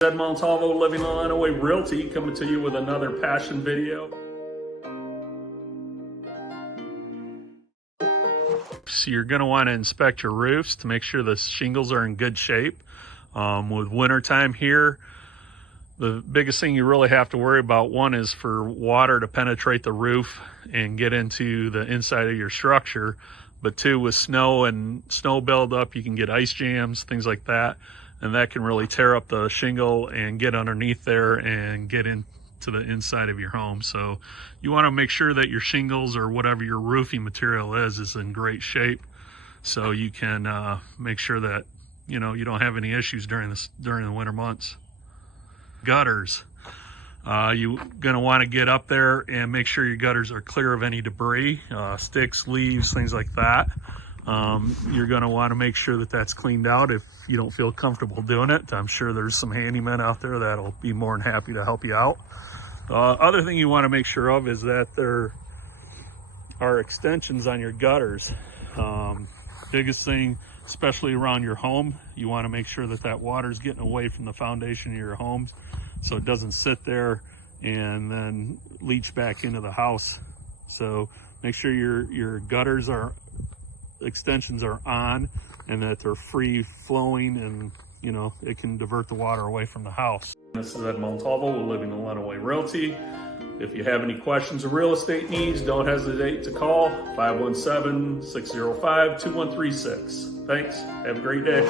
Ed Montalvo, living on Lenawee Realty, coming to you with another passion video. So you're going to want to inspect your roofs to make sure the shingles are in good shape. With winter time here, the biggest thing you really have to worry about, one, is for water to penetrate the roof and get into the inside of your structure. But two, with snow and snow buildup, you can get ice jams, things like that. And that can really tear up the shingle and get underneath there and get into the inside of your home. So you want to make sure that your shingles or whatever your roofing material is in great shape, so you can make sure that you don't have any issues during the winter months. Gutters. You're going to want to get up there and make sure your gutters are clear of any debris, sticks, leaves, things like that. You're going to want to make sure that that's cleaned out if you don't feel comfortable doing it. I'm sure there's some handymen out there that'll be more than happy to help you out. Other thing you want to make sure of is that there are extensions on your gutters. Biggest thing, especially around your home, you want to make sure that that water is getting away from the foundation of your home, so it doesn't sit there and then leach back into the house. So make sure your gutters extensions are on and that they're free flowing, and it can divert the water away from the house. This is Ed Montalvo, we're living in Lenawee Realty. If you have any questions or real estate needs, don't hesitate to call 517-605-2136. Thanks. Have a great day.